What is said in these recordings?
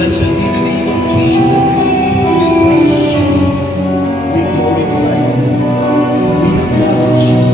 bless you in the name of Jesus. We praise you. We glorify you. We acknowledge you.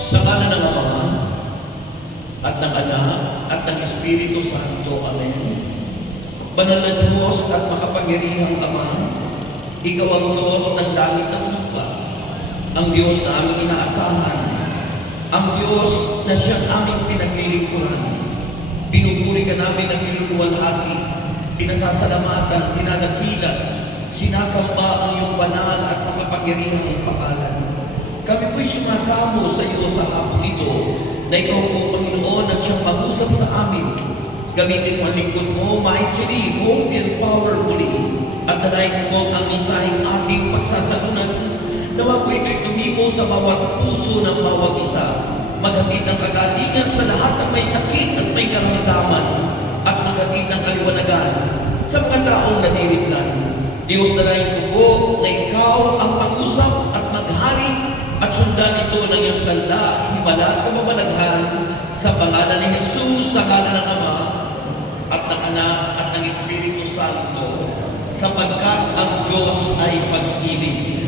Sa ngalan ng Ama at ng Anak at ng Espiritu Santo. Amen. Banal na Diyos at makapangyarihang Ama, Ikaw ang Diyos ng langit at lupa, ang Diyos na aming inaasahan, ang Diyos na siyang aming pinaglilingkuran. Pinupuri ka namin ng niluluwalhati, pinasasalamatan, dinadakilat, sinasamba ang iyong banal at makapangyarihang pangalan. Kami po'y sumasamo sa iyo sa hapon ito na ikaw po, Panginoon, at siyang mag-usap sa amin. Gamitin mo ang lingkod mo, mightily, boldly, and powerfully. At nanayin mo ang mensaheng ating pagsasalunan. Nawa po ito'y tumibo sa bawat puso ng bawat isa. Maghatid ng kagalingan sa lahat ng may sakit at may karamdaman. At maghatid ng kaliwanagan sa mga taong nadirimlan. Diyos, nanayin ko po na ikaw ang mag-usap at maghari at sundan ito ng iyong tanda, himala at kababalaghan sa pangalan ni Jesus, sa ngalan ng Ama at ng Anak at ng Espiritu Santo, sapagkat ang Diyos ay pag-ibig.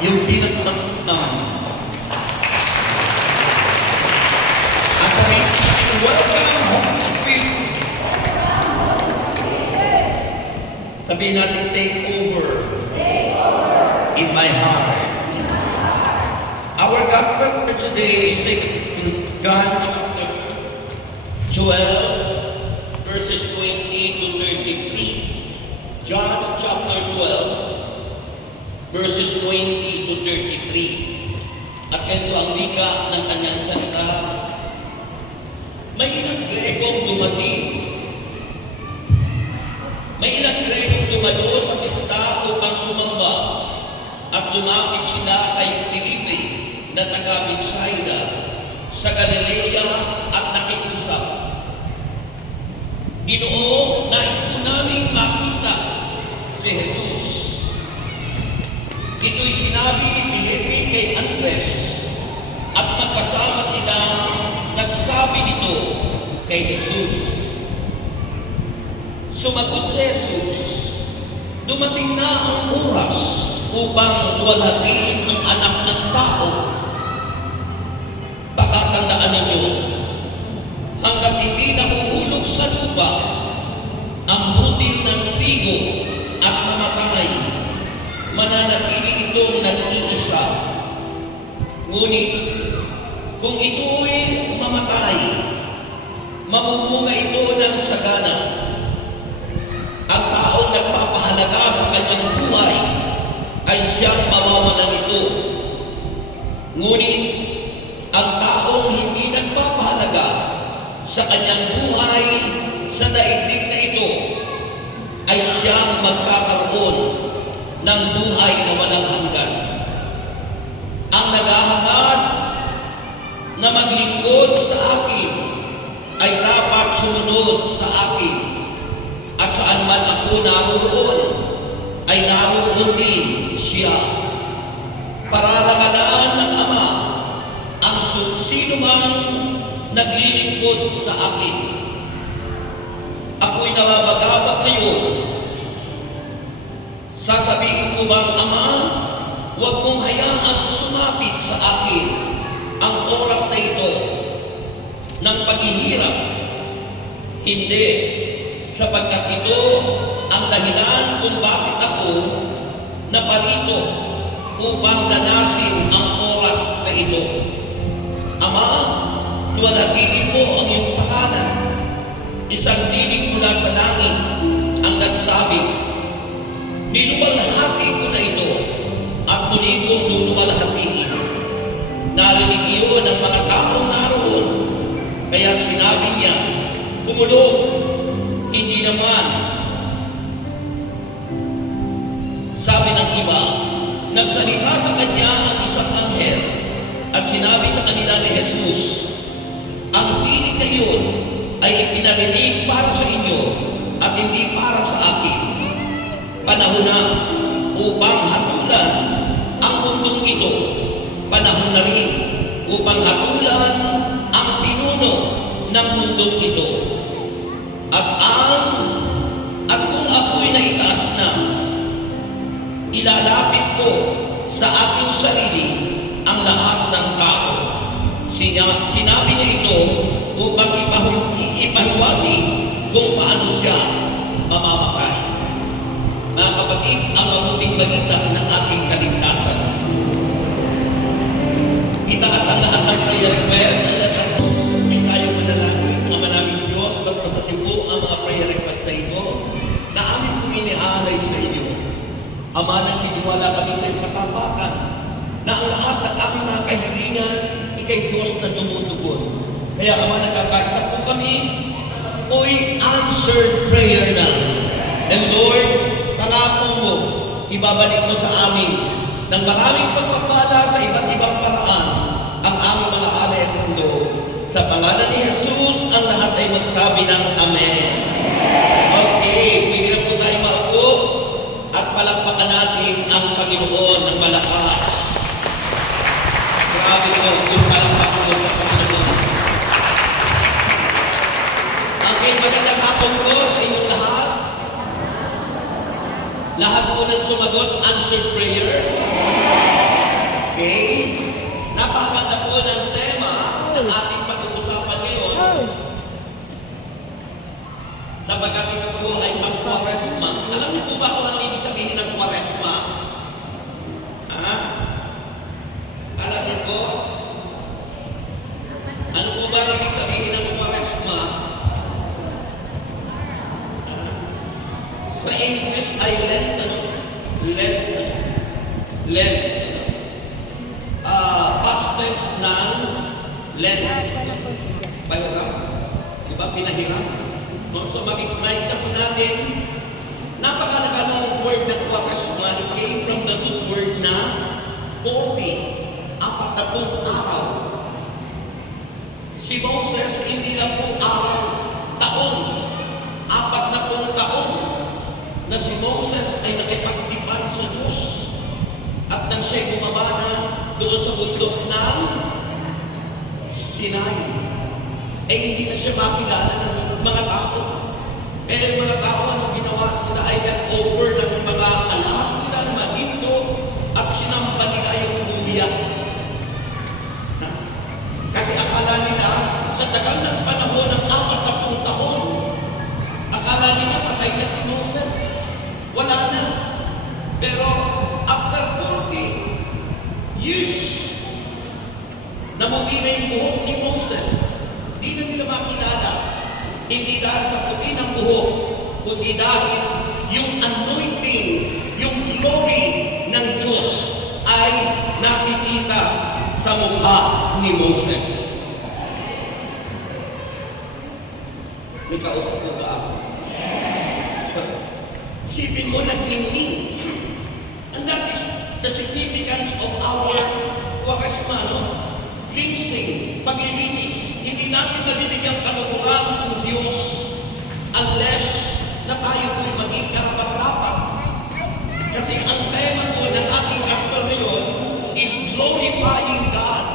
yung pinagtamtam. At sabihin natin, welcome, Holy Spirit. Sabihin natin, take over in my heart. Our gospel for today is taken in John chapter 12, verses 20 to 33. John chapter 12, verses 20 to 33. At ito ang wika ng kanyang salita. May ilang Grekong dumating. May ilang Grekong dumalo sa pista upang sumamba at lumapit sila kay Felipe na taga Betsaida sa Galilea at nakiusap. Ginoo, nais po naming makita si Jesus. Ito'y sinabi ni Felipe kay Andres at magkasama silang nagsabi nito kay Jesus. Sumagot si Jesus, dumating na ang oras upang luwalhatiin ang anak ng tao. Baka tandaan ninyo, hanggat hindi nahuhulog sa lupa ang butil ng trigo at mamatay, mananatili itong nag-iisa. Ngunit, kung ito'y mamatay, mamumunga ito ng sagana. Ang taong nagpapahalaga sa kanyang buhay ay siyang mamawalan nito. Ngunit, ang taong hindi nagpapahalaga sa kanyang buhay sa daigdig na ito ay siyang magkakaroon ng buhay na walang hanggan. Ang naghahangad na maglingkod sa akin ay dapat sumunod sa akin. At saan man ako naroon, ay naroon din siya. Pararangalan ng Ama ang sino mang naglilingkod sa akin. Ako'y nababagabag ngayon. Sasabihin ko bang, Ama, huwag mong hayaang sumapit sa akin ang oras na ito ng paghihirap? Hindi. Sapagkat ito ang dahilan kung bakit ako naparito upang danasin ang oras na ito. Ama, luwalhatiin mo ang iyong pangalan. Isang tinig mula sa langit ang nagsabi, niluwalhati ko na ito at muli kong luluwalhatiin. Narinig iyon ng mga taong naroon, kaya sinabi niya, kumulog. Hindi naman. Sabi ng iba, nagsalita sa kanya ang isang anghel at sinabi sa kanila ni Jesus, ang tinig na iyon ay ipinarinig para sa inyo at hindi para sa akin. Panahon na upang hatulan ang mundong ito. Panahon na rin upang hatulan ang pinuno ng mundong ito. At kung ako'y naitaas na, ilalapit ko sa aking sarili ang lahat ng tao. Sinabi niya ito upang ipahiwati kung paano siya mamamatay. Mga kapatid, ang mabuting balita ng ating kaligtasan. Itaas ang lahat ng prayer request at lakas may tayong manalangin. Ama namin Diyos, basbasan niyo po ang mga prayer request na ito na amin pong iniaalay sa iyo. Ama, nagtitiwala kami sa iyong katapakan na ang lahat ng aming mga kahilingan ikay Diyos na tumutugon. Kaya Ama, nagkakaisa po kami, oy answered prayer na. And Lord, pangako mo, ibabalik mo sa amin ng maraming pagpapala sa iba't ibang paraan ang aming mga alay at handog. Sa pangalan ni Jesus, ang lahat ay magsabi ng Amen. Okay, pwede na po tayo maupo at palakpakan natin ang Panginoon ng malakas. Grabe ko, yung palakpakan ko sa Panginoon. Okay, magandang hapon po sa inyong lahat. Lahat po nang sumagot, answered prayer. Sapagkat ito po ay pag-Kwaresma. Alam niyo po ba kung ano ibig sabihin ng Kwaresma? Ha? Alam niyo po? Ano po ba ang ibig sabihin ng Kwaresma? Sa English ay Lent, ano? Lent. Lent. Past tense ng Lent. Pahiram. Diba? Pinahiram. So makikita po natin, napakalaga ng word ng Kwaresma. It came from the root word na 40, 40 araw. Si Moses, hindi lang po araw, taon, 40 taon na si Moses ay nakipagtipan sa Diyos. At nang siya'y bumaba na doon sa bundok ng Sinai, ay hindi na siya makilala ng mga tao. Kaya yung mga tao, ano ginawa? Sila ay nag-over ng mga alas nila, mga ginto, at sinamba nila yung buya. Kasi akala nila, sa tagal ng panahon ng 40 taon, akala nila patay na si Moses. Wala na. Pero after 40 years, namugi na yung buhok ni Moses. Di na nila makilala. Hindi dahil sa puti ng buhok, kundi dahil yung anointing, yung glory ng Diyos ay nakikita sa mukha ni Moses. May kausap mo ba ako? Isipin mo, nagningning. And that is the significance of our Kwaresma, no? Cleansing, paglilinis. Hindi natin mabibigyan kalukuran ng Diyos unless na tayo po'y maging karapat-dapat. Kasi ang tema po ng ating gospel ngayon is glorifying God.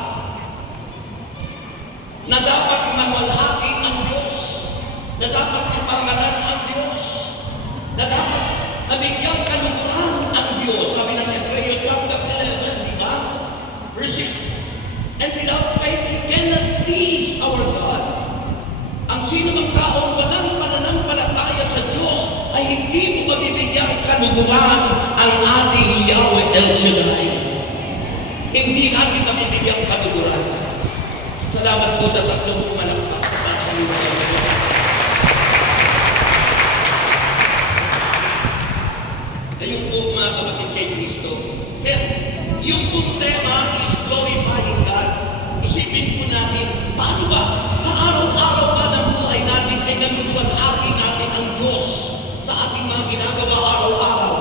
Na dapat manwalhati ang Diyos. Na dapat iparangalan ang Diyos. Na dapat nabigyan kalukuran ang Diyos. Sabi ng Hebreo chapter 11, di ba? Verse 6. And without faith, you cannot please our God. Ang sino mang taong walang pananampalataya sa Diyos ay hindi mo mabibigyan kalukuran ang ating Yahweh El Shaddai. Hindi natin mabibigyan kalukuran. Salamat po sa tatlong pumalakpak sa pagkalukuran. Ayun po mga kapatid kay Kristo. Kaya yung pong tema is glorifying God. Isipin po natin, paano ba? Sa araw-araw ba ng buhay natin ay naluluwalhati natin ang Diyos sa ating mga ginagawa araw-araw?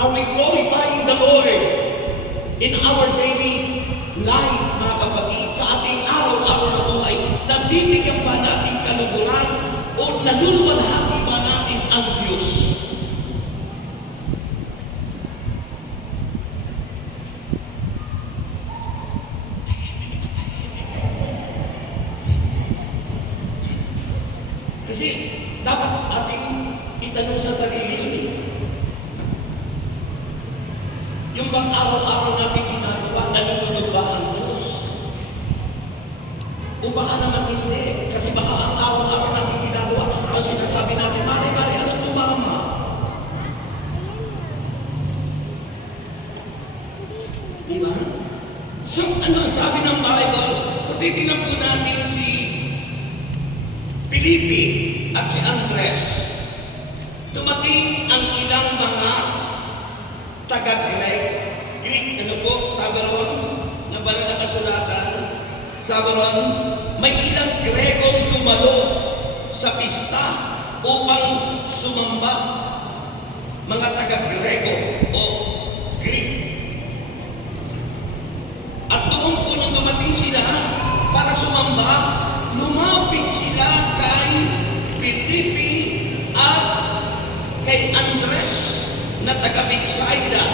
Are we glorifying the Lord in our daily life, mga kapatid? Sa ating araw-araw na buhay, nabibigyan ba natin kalukuran o naluluwalhati ba natin ang Diyos? Kasi dapat ating itanong sa sarili yun eh. Yung bang araw-araw natin ginagawa, nalulunod ba ang Diyos? O baka naman hindi? Kasi baka ang araw-araw natin ginagawa, ang sinasabi natin, mare, anong tumama? Diba? So, ano ang sabi ng Bible? Kung titignan po natin si Felipe at si Andres, dumating ang ilang mga taga-Greek, ano po, Sabaron, na banal na kasulatan, Sabaron, may ilang Grekong dumalo sa pista upang sumamba, mga taga-Greko o Greek. At doon po nung dumating sila para sumamba, lumapit sila kay Felipe at kay Andres na taga-Bethsaida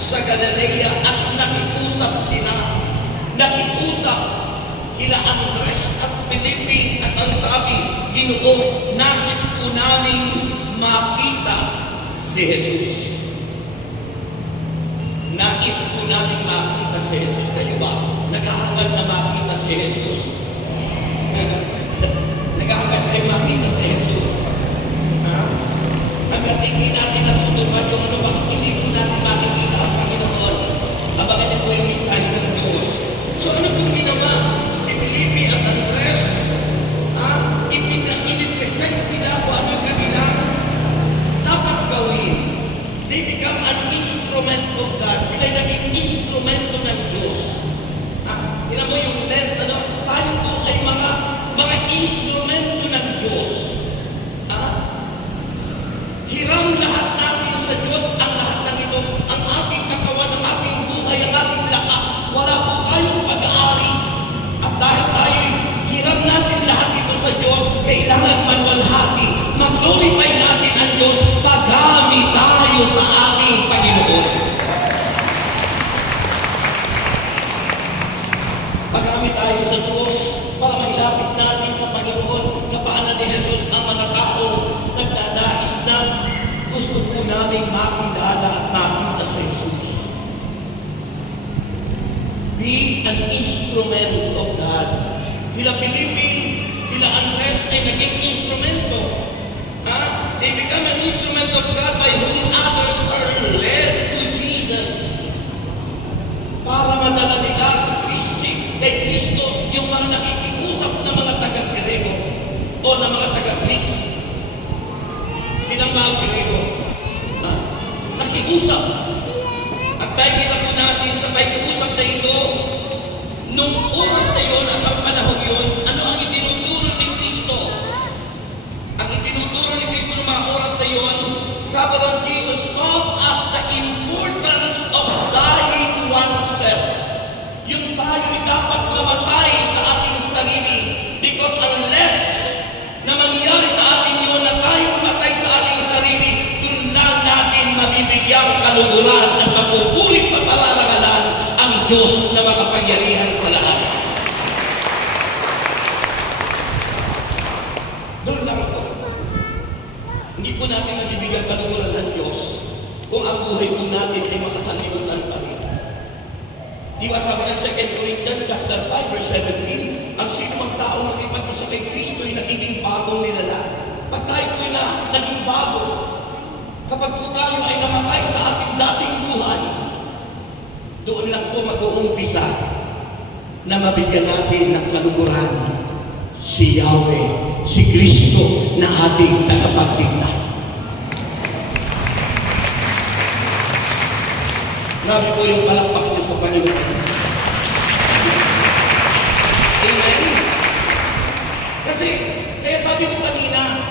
sa Galilea at nakiusap sila. Nakiusap kila Andres at Felipe at ang sabi, Ginoo, nais po namin makita si Jesus. Nais po namin makita si Jesus. Kayo ba? Naghahangad na makita si Jesus? Naghahangad kayo makita hindi natin natutupad yung ano ba, hindi po natin makikita ang Panginoon. Abangan niyo po yung mensahe ng Diyos. So ano pong ginawa? Si Felipe at Andres, ipinag-present nila kung ano yung kanila dapat gawin. They become an instrument of God. Sila naging instrumento ng Diyos. Tingnan mo yung length, tayo po ay mga instrumento ng Diyos. Hiram lahat natin sa Diyos ang lahat ng ito, ang ating katawan, ang ating buhay, ang ating lakas. Wala po tayong pag-aari. At dahil tayo hiram natin lahat ito sa Diyos, kailangan manwalhati. Mag-glorify natin ang Diyos, paggamit tayo sa ating Panginoon. Paggamit tayo sa Diyos para mailapit natin sa Panginoon. Sa paanan ni Jesus ang mga tao nagdadais na gusto po namin makilala at makita sa Jesus. Be an instrument of God. Sila Felipe, sila Andres ay naging instrumento. They become an instrument of God by whom others are led to Jesus. Para madala nila kay Kristo, yung mga nakikiusap na mga taga-Grego o na mga taga-Greeks. Silang mga Grego. Nakikiusap. At nakikita po natin sa pag-uusap na ito, nung oras na yun at ang panahon yun, ano ang itinuturo ni Kristo? Ang itinuturo ni Kristo ng mga oras na yun, sabi ng Jesus taught us the importance of dying oneself. Yung tayo'y dapat namatay sa ating sarili, because unless na mangyari sa atin yun na tayo mamatay sa ating sarili, doon lang natin mabibigyang kaluguran at mapupulit papararangalan ang Diyos na makapangyarihan sa lahat. Doon lang ito. Hindi po natin mabibigyang kaluguran ng Diyos kung ang buhay po natin ay makasalimutan pa rin. Di ba sabi ng 2 Corinthians chapter 5 verse 17, ang sino mang tao nakipag-isa kay Kristo ay nagiging bagong nilalang. Pag tayo po na naging bago, kapag po tayo ay namatay sa ating dating buhay, doon lang po mag-uumpisa na mabigyan natin ng kaluguran si Yahweh, si Kristo na ating tagapagligtas. Grabe po yung palakpak niyo sa Panginoon. Amen? Kasi, kaya sabi ko kanina,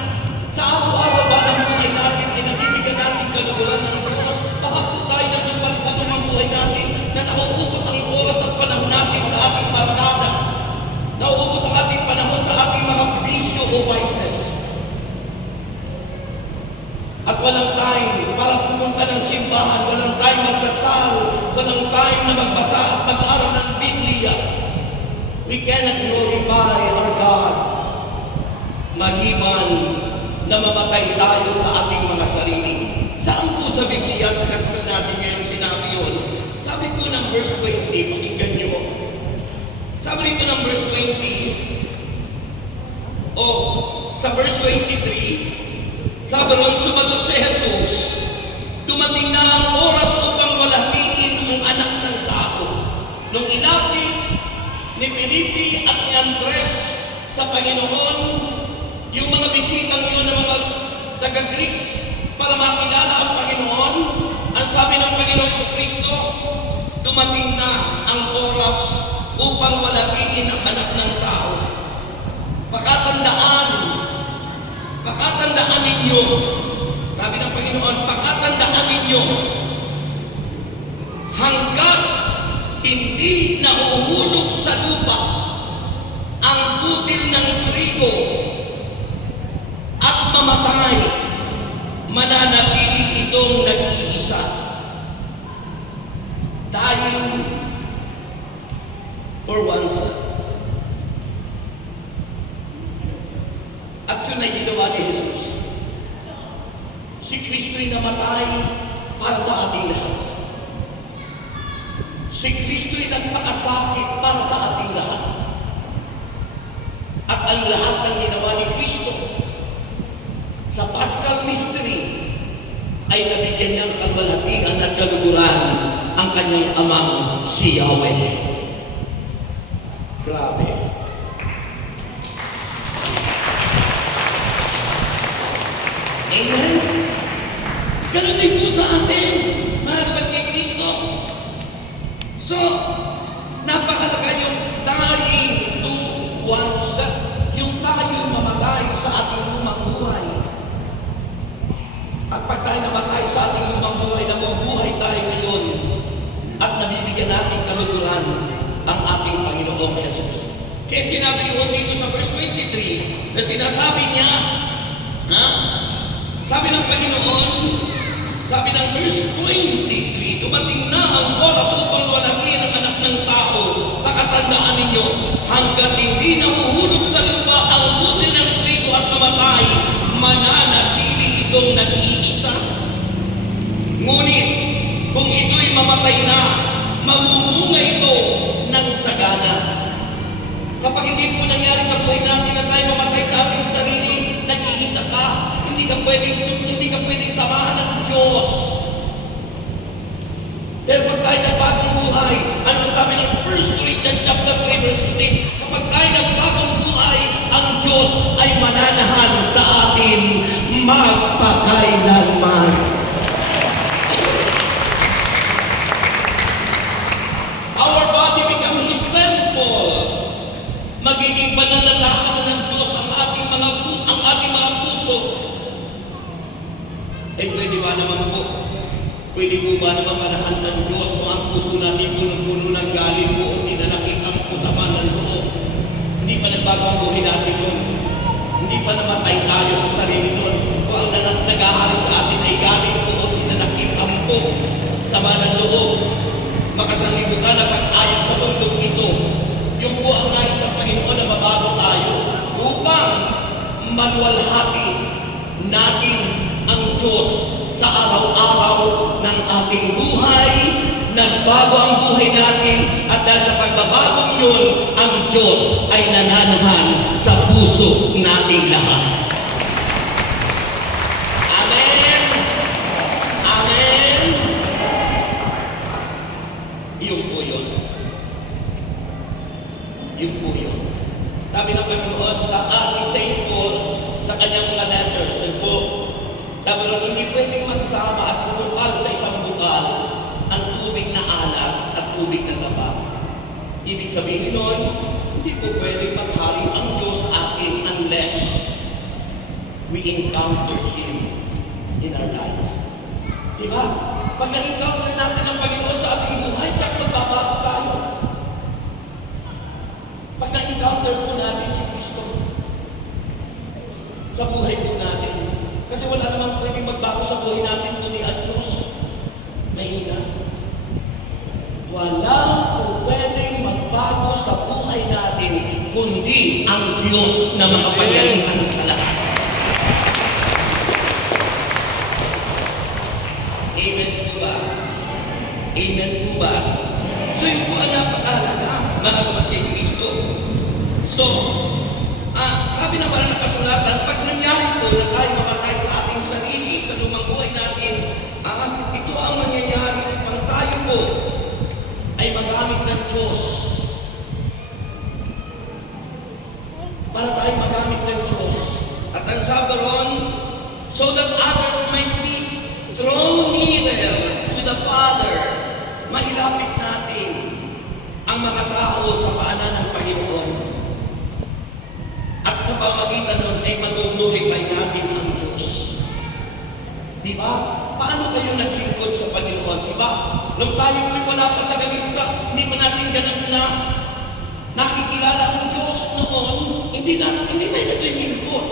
sa araw-araw ba ng buhay natin, ay nabibigyan natin kaluguran ng Diyos, baka po tayo nagtupan sa lumang buhay natin, na nauubos ang oras at panahon natin sa ating barkada, nauubos ang ating panahon sa ating mga bisyo o vices. At walang time para pumunta ng simbahan, walang time magdasal, walang time na magbasa at mag-aral ng Biblia. We cannot glorify our God magiman na mamatay tayo sa ating mga sarili. Saan po sa Biblia, sa gospel natin ngayon sinabi yun? Sabi po ng verse 20, pakinggan nyo. Sabi nito ng verse 20, sa verse 23, sabi ron, sumagot si Jesus, dumating na ang oras upang walhatiin ang anak ng tao. Nung ilapit ni Felipe at ni Andres sa Panginoon, yung mga bisitang yun ng mga taga-Greeks para makilala ang Panginoon, ang sabi ng Panginoon sa Kristo, dumating na ang oras upang walhatiin ang anak ng tao. Pakatandaan ninyo, sabi ng Panginoon, pakatandaan ninyo, hanggat hindi nahuhulog sa lupa ang butil ng trigo at mamatay, mananatili itong nag-iisa. Dying for oneself. At yun ay ginawa ni Jesus. Si Kristo'y namatay para sa ating lahat. Si Kristo'y nagpakasakit para sa ating lahat. At ang lahat ng ginawa ni Kristo sa Paschal Mystery ay nabigyan niyang kalwalhatian at kaluguran ang kanyang amang si Yahweh. Grabe. Amen? Ganun din po sa atin, mga kapatid kay Kristo. So, napakalaga yung dying to oneself. Yung tayo mamatay sa ating lumang buhay. At pag tayo namatay sa ating lumang buhay, nabubuhay tayo ngayon at nabibigyan natin kaluguran ang ating Panginoong Jesus. Kaya sinabi yun dito sa verse 23 na sinasabi niya, sabi ng Panginoon, sabi ng verse 23, dumating na ang oras upang luwalhati ng anak ng tao. Pakatandaan ninyo, hanggat hindi nahuhulog sa lupa ang butil ng trigo at mamatay, mananatili itong nag-iisa. Ngunit, kung ito'y mamatay na, mamumunga ito ng sagana. Kapag hindi po nangyari sa buhay natin na tayo mamatay sa ating sarili, nag-iisa ka, hindi ka pwedeng samahan ng Diyos. Pero pag tayo ng bagong buhay, ano sabi ng 1 Corinthians chapter 3 verse 16, kapag tayo ng bagong buhay, ang Diyos ay mananahan sa atin magpakailanman. Our body become His temple. Magiging pananatahan ng Diyos ang ating mga puso. Pwede ba naman po? Pwede po ba naman manahan ng Diyos kung ang puso natin puno-puno ng galing po o tinanakitan po sa ng loob? Hindi pa nagbago ang buhay natin doon. Hindi pa namatay tayo sa sarili doon. Kung ang nag-ahari sa atin ay galing po o tinanakitan po sa ng loob. Makasanlibutan na pag-ayos sa mundong ito. Yung po ang nais ng Panginoon na mabago tayo upang maluwalhati natin ang Diyos sa araw-araw ng ating buhay. Nagbago ang buhay natin at dahil sa pagbabagong yun, ang Diyos ay nananahan sa puso nating lahat. Amen! Amen! Yun po yun. Yun po yun. Sabi ng Panginoon sa ating St. Paul, sa kanyang mga letters, sabi ron, hindi pwedeng magsama at bumukal sa isang bukal ang tubig na alat at tubig na taba. Ibig sabihin nun, hindi po pwedeng maghari ang Diyos sa atin unless we encounter Him in our lives. Diba? Pag na-encounter natin ang Panginoon sa ating buhay, tiyak magbabago tayo. Pag na-encounter po natin si Kristo sa buhay po natin, kasi wala namang pwedeng magbago sa buhay natin kundi ang Diyos. Mahina. Wala po pwedeng magbago sa buhay natin kundi ang Diyos na makapangyarihan sa lahat. Amen po ba? Amen po ba? So yun po ang napakalaga, mga kapatid Kristo. So, sabi na pala ng kasulatan, pag nangyari po na tayo mamatay sa ating sarili, sa lumang buhay natin, ito ang mangyayari upang tayo po ay magamit ng Diyos. Para tayo magamit ng Diyos. At ang sabi ron, so that others might be drawn near to the Father, mailapit natin ang mga tao sa paanan ng Panginoon. At sa pamagitan nun ay mag-glorify natin ang Diyos. Diba? Paano kayo naglingkod sa Panginoon? Diba? Nung tayo po'y wala pa sa galinsa, hindi pa natin ganap na nakikilala ang Diyos noon, hindi tayo naglingkod.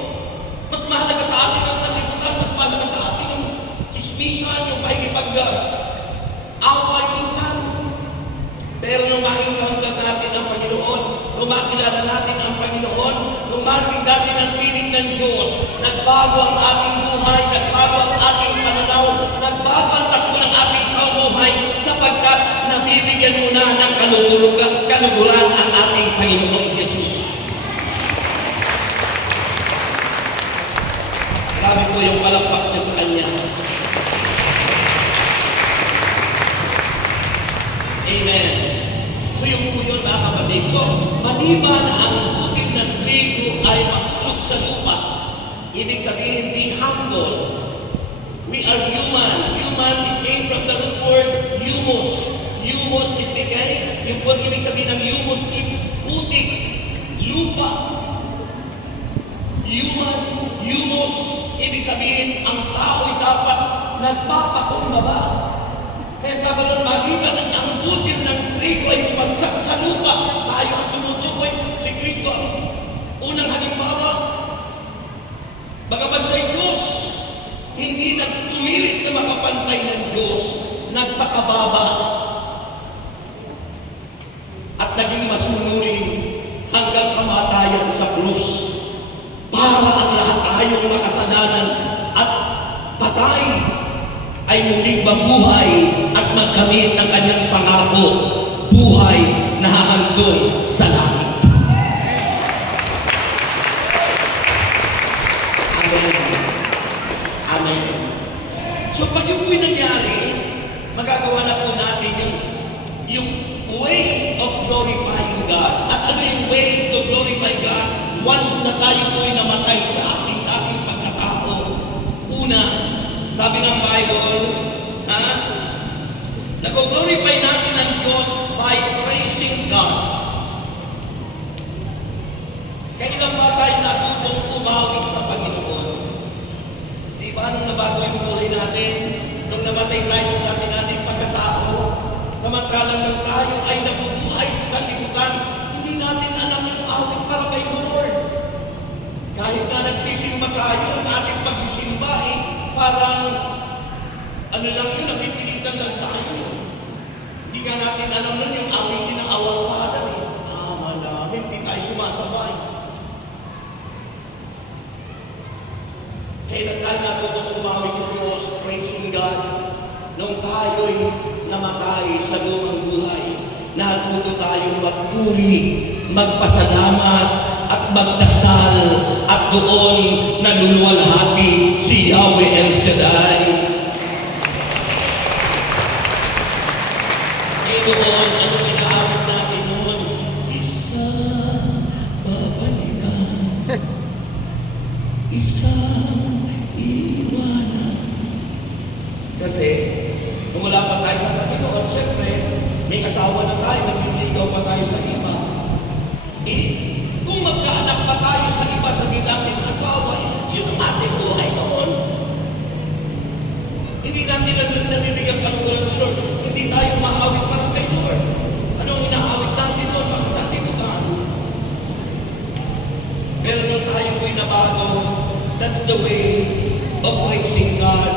Mas mahalaga sa atin ang sanlibutan, mas mahalaga sa atin ang chismisan, yung pakikipag-away minsan. Pero nung ma-encounter natin ang Panginoon, nung makilala natin ang Panginoon, nung marinig natin ang pinig ng Diyos, nagbago ang ating buhay, nagbago ang ating pananaw, nagbago ang takbo ng ating pamumuhay sapagkat nabibigyan mo na ng kaluguran ang ating Panginoong Jesus. Grabe po yung palakpak niyo sa Kanya. Amen. So yung po yun, mga kapatid. So, maliban na ang butil ng trigo ay mahulog sa lupa, ibig sabihin, be humble. We are human. Human, it came from the root word humus. Humus, it became, yung po ibig sabihin ng humus is putik, lupa. Human, humus, ibig sabihin, ang tao'y dapat nagpapakumbaba. Kaya sabi ng maliban ang butil ng trigo ay bumagsak sa lupa. Tayo ang tumutukoy, si Kristo ang unang halimbawa. Bagamat siya'y Diyos, hindi nagpumilit na makapantay ng Diyos, nagpakababa at naging masunurin hanggang kamatayan sa krus para ang lahat tayong makasalanan at patay ay muling mabuhay at magkamit ng kanyang pangako, buhay na hahantong sa langit. Amen. Amen. So pag yun po'y nangyari, magagawa na po natin yung way of glorifying God. At ano yung way to glorify God? Once na tayo po'y namatay sa ating dating pagkatao, una, sabi ng Bible, nag-glorify natin ang Diyos by praising God. Kailan ba tayo natutong umawit sa Panginoon? Di ba nung nabago yung buhay natin, nung namatay tayo sa dati nating pagkatao, samantalang nung tayo ay nabubuhay sa kalibutan, hindi natin alam yung awit para kay Lord. Kahit na nagsisimba tayo, nating pagsisimba parang ano lang yun, napipilitan lang tayo. Hindi ka natin alam nun yung awitin ng awang Father Ama namin, hindi tayo sumasabay. Kailan tayo natutong umawit sa Diyos, praising God, nung tayo'y namatay sa lumang buhay, natuto tayong magpuri, magpasalamat, at magdasal, at doon naluluwalhati si Yahweh El Shaddai. Doon, ano inaawit natin noon? Isang babalikan, isang iiwanan. Kasi, kung wala pa tayo sa Panginoon, siyempre, may asawa na tayo, nagliligaw pa tayo sa iba. Kung magkaanak pa tayo sa iba sa dating asawa, yun ang ating buhay noon. Hindi natin nabibigyan kalukulan sa Lord. Hindi tayo maawit para kay Lord. Anong inaawit natin noon? Makasalimutan. Pero nung tayo po'y nabago, that's the way of praising God.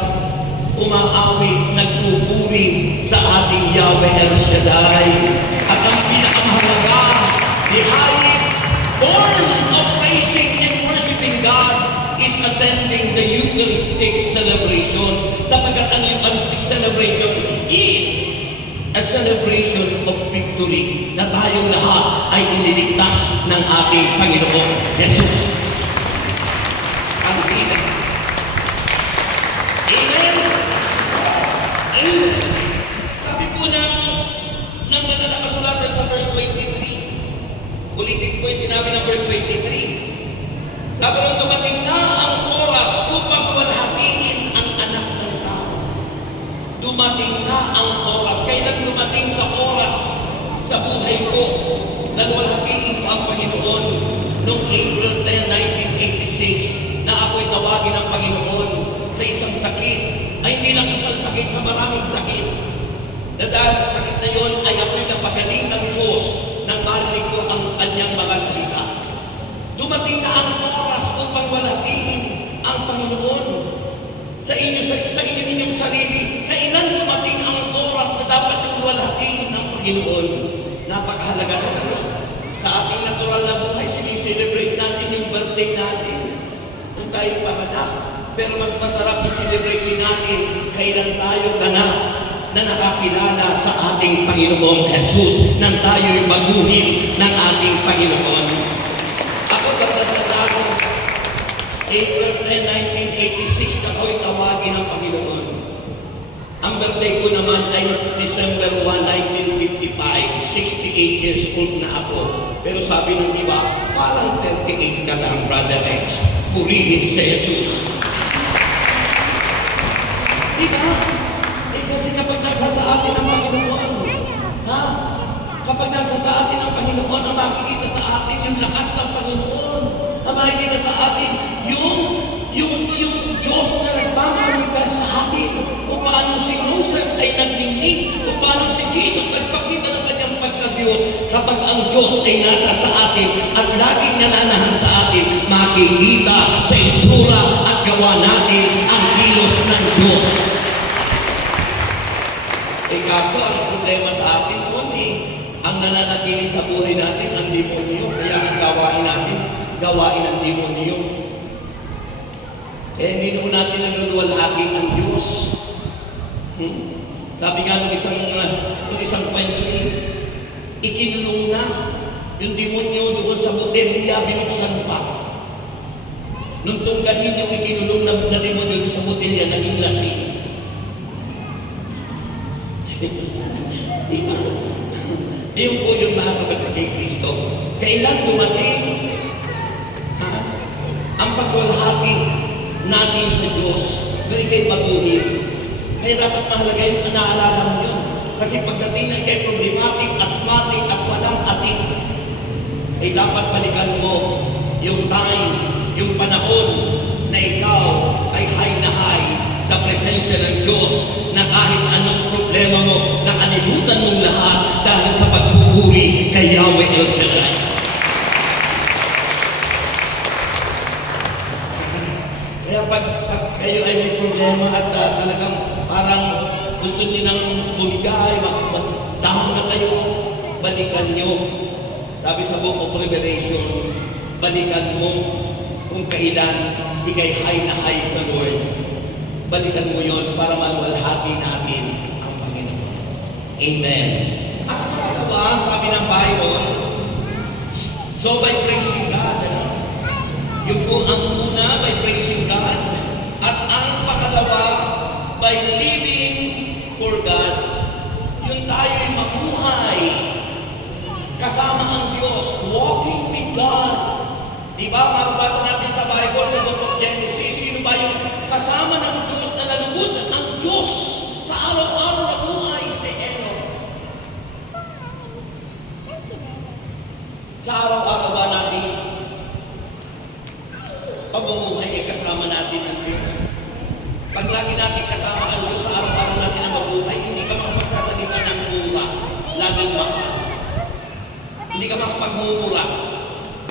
Umaawit, nagpupuri sa ating Yahweh El Shaddai. At ang pinakamahalaga, the highest form of praising and worshiping God is attending the Eucharistic celebration. Sapagkat ang Eucharistic celebration is a celebration of victory na tayong lahat ay iniligtas ng ating Panginoon Jesus. Ang ina. Amen. Amen. Sabi po ng banal na kasulatan sa verse 23. Ulitin po yung sinabi ng verse 23. Sabi rin, dumating na ang oras upang walhatiin ang anak ng tao. Dumating na ang oras. Kailan dumating sa oras sa buhay ko na walhatiin ko ang Panginoon noong April 10, 1986 na ako'y tawagin ng Panginoon sa isang sakit. Ay hindi lang isang sakit, sa maraming sakit. Na dahil sa sakit na yon ay ako'y napagaling ng Diyos nang marinig ko ang kanyang mga salita. Dumating na ang oras upang walhatiin ang Panginoon sa inyong sarili. Kailan dumating ang oras na dapat yung walhatiin ang Panginoon? Napakahalaga na sa ating natural na buhay, sinicelebrate natin yung birthday natin nung tayo panganak. Pero mas masarap i-celebrate din natin kailan tayo na nakakilala sa ating Panginoong Jesus nang tayo'y baguhin ng ating Panginoon. Ako tatanda ko, April 10, 1986 na ako'y tawagin ng Panginoon. Ang birthday ko naman ay December 1, 1955. years old na ako. Pero sabi ng iba, parang 38 ka lang, Brother Rex. Purihin si Jesus. Diba? Kasi kapag nasa sa atin ang Panginoon, kapag nasa sa atin ang Panginoon, ang makikita sa atin yung lakas ng Panginoon. Ang makikita sa atin yung Diyos na nagmamanifest sa atin. Kung paano si Moses ay nagninig, kung paano si Jesus nagpakita ng kanyang pagka-Diyos. Kapag ang Diyos ay nasa sa atin at laging nananahan sa atin, makikita sa itsura at gawa natin ang kilos ng Diyos. Kaso ang problema sa atin ang nananatili sa buhay natin ang demonyo. Kaya ang gawain ng demonyo. Kaya hindi naman natin naluluwalhati ang Diyos. Sabi nga nung isang kwento ikinulong na yung demonyo doon sa botelya, binuksan pa. Nung tunggalin yung ikinulong na demonyo doon sa botelya, naging lasing. Iyon po yung mga kapatid kay Kristo. Kailan dumating ang pagwalhati natin sa Diyos? Pero ikay mabuhin. Kaya dapat mahalaga yung naalala mo yun. Kasi pagdating na ikay problematic, asthmatic, at walang atik, ay dapat balikan mo yung time, yung panahon na ikaw ay high na high sa presensya ng Diyos, na kahit anong problema mo, nakalimutan mong lahat dahil sa pagpupuri kay Yahweh El Shaddai. Kaya pag kayo ay may problema at talagang parang gusto niyo nang bumigay, down na kayo, balikan niyo. Sabi sa Book of Revelation, balikan mo kung kailan ikay high na high sa Lord. Balikan mo yun para maluwalhati natin ang Panginoon. Amen. At pangalawa, sabi ng Bible, so by praising God, yun po ang una, by praising God. At ang pangalawa, by living for God, yun tayo'y mabuhay kasama ang Diyos, walking with God. Diba, mababasa natin sa Bible, sa Book of Genesis, sino ba yung kasama ng Diyos na nalugod ang Diyos sa araw-araw na buhay? Si Enoch. Sa araw-araw ba natin pagmumuhay ay kasama natin ang Diyos? Pag lagi natin kasama ang Diyos sa araw-araw natin ang mabuhay, hindi ka makapagsasalita ng mura, laging mahal. Hindi ka makapagmumura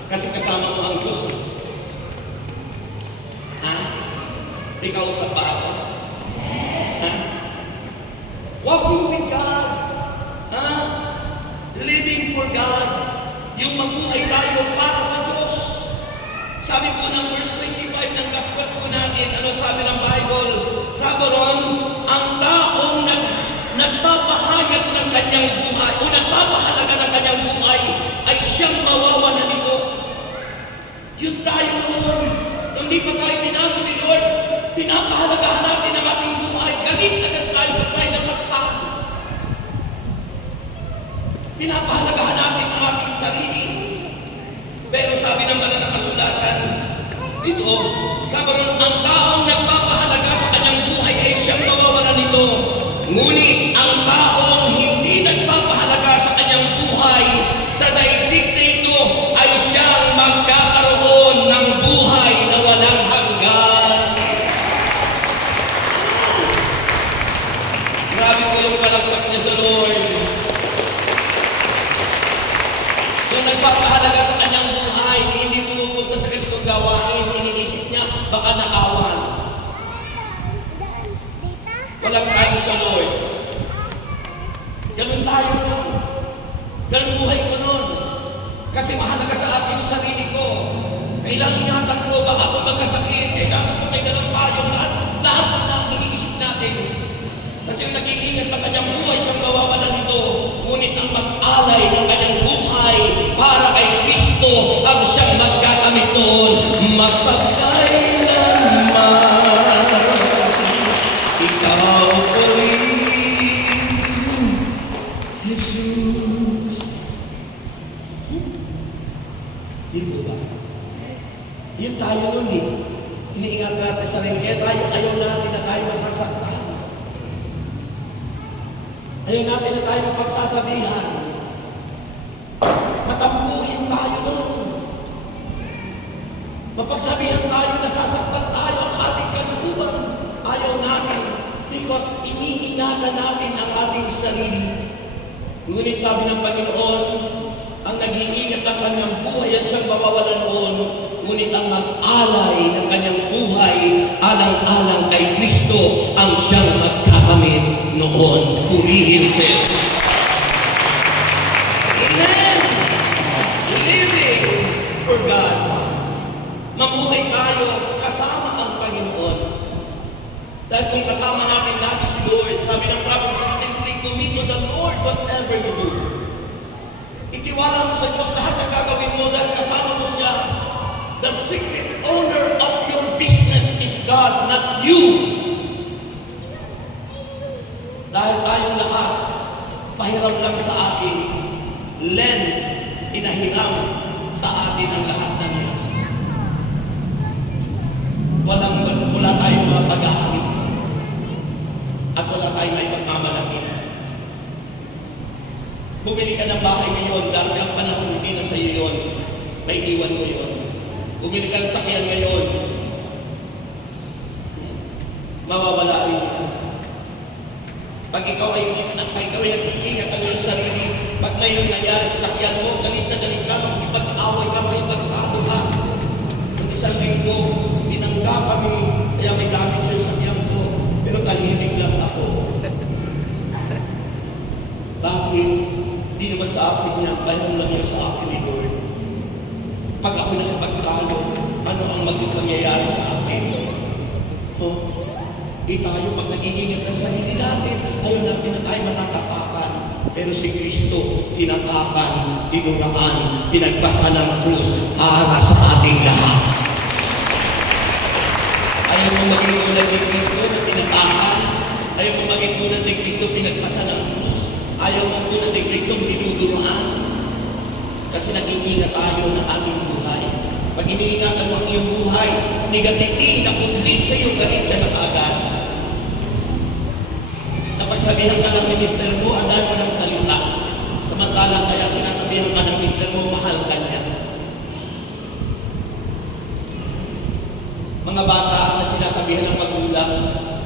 kasi kasama mo ang Diyos. Ikaw sa ba ako? Walking with God. Living for God. Yung mabuhay tayo para sa Diyos. Sabi po ng verse 25 ng gospel po natin, ano sabi ng Bible? Sabi ron, ang taong nagpapahayag ng kanyang buhay o nagpapahalaga ng kanyang buhay ay siyang mawawalan nito. Yun tayo noon. Hindi pa tayo binago ni Lord. Pinapahalagahan natin ang ating buhay. Galit agad tayo pag tayo nasaktan. Pinapahalagahan natin ang ating sarili. Pero sabi naman ng kasulatan, ito, sabi ron, ang taong nagpapahalaga sa kanyang buhay ay siyang mawawalan nito. Ngunit ang taong hindi nagpapahalaga sa kanyang buhay, sa daigdig na ito ay siyang magkakaroon ng buhay na walang hanggan. Grabe ko yung palakpak niya sa Lord. Yung nagpapahalaga sa kanyang buhay, hindi pumupunta sa ganitong gawain, iniisip niya, baka nakawan. Walang tayo sa Lord. Ganun tayo nun. Ganun buhay ko nun. Kasi mahalaga sa akin yung sarili ko. Kailangan ingatan ko, baka ako magkasakit, kailangan ko may ganang tayong lahat na iniisip natin. Kasi yung nag-iingat ng kanyang buhay, siyang mawawalan nito. Ngunit ang mag-alay ng kanyang buhay para kay Kristo ang siyang magkakamit noon. Magpagkailanman, ikaw pa rin, Jesus. Di po ba? Yun tayo nun eh. Iniingat natin sa sarili. Kaya tayo, ayaw natin na tayo masasaktan. Ayaw natin na tayo mapagsasabihan. Matampuhin tayo nun. Mapagsabihan tayo, nasasaktan tayo ang ating kalooban. Ayaw natin because iniingatan natin ang ating sarili. Ngunit sabi ng Panginoon, ang nag-iingat ng kanyang buhay at siyang mawawala noon, ngunit ang mag-alay ng kanyang buhay alang-alang kay Kristo ang siyang magkakamit noon. Purihin siya. Amen! Living for God. Mamuhay tayo kasama ang Panginoon. Dahil kung kasama natin si Lord, sabi ng Proverbs 16:3, commit to the Lord whatever you do. Itiwala mo sa Diyos lahat ng gagawin mo dahil kasama mo siya. The secret owner of your business is God, not you. Dahil tayong lahat, pahiram lang sa atin, lend, inahiram sa atin ang lahat ng yan. Wala tayong mga pag-aari. At wala tayong may pagmamalaki. Bumili ka ng bahay ngayon, dahil ang panahon hindi na sa iyo yun, may iwan mo yun. Bumili ka ng sakyan ngayon, mawawala rin yun. Pag ikaw ay nag-iingat ang iyong sarili, pag may nung nangyari sa sakyan mo, galit na galit ka, makipag-away ka, makipag-tato ka. Ng isang linggo, tinangga kami, kaya may damage yung sakyan ko, pero tahimik lang ako. Bakit? Hindi naman sa akin yan, dahil lang yan sa akin ni Lord. Pag ako nakipagtalo, ano ang maging mangyayari sa akin? Di tayo pag nag-iingat ng sarili natin, ayaw natin na tayo matatapakan. Pero si Kristo, tinatakan, dinuraan, pinagpasa ng krus para sa ating lahat. Ayaw mo maging tulad ni Kristo na tinatakan, ayaw mo maging tulad ni Kristo pinagpasa ng krus. Ayaw mo tulad ni Kristo dinuduraan. Kasi nag-iingat tayo ng ating buhay. Pag iniingatan mo ang iyong buhay, negatitin na kundi sa iyo, galit ka na kaagad. Napagsabihan ka ng minister mo, andan mo ng salita. Samantalang kaya sinasabihan ka ng minister mo, mahal ka niya. Mga bata na sinasabihan ng magulang,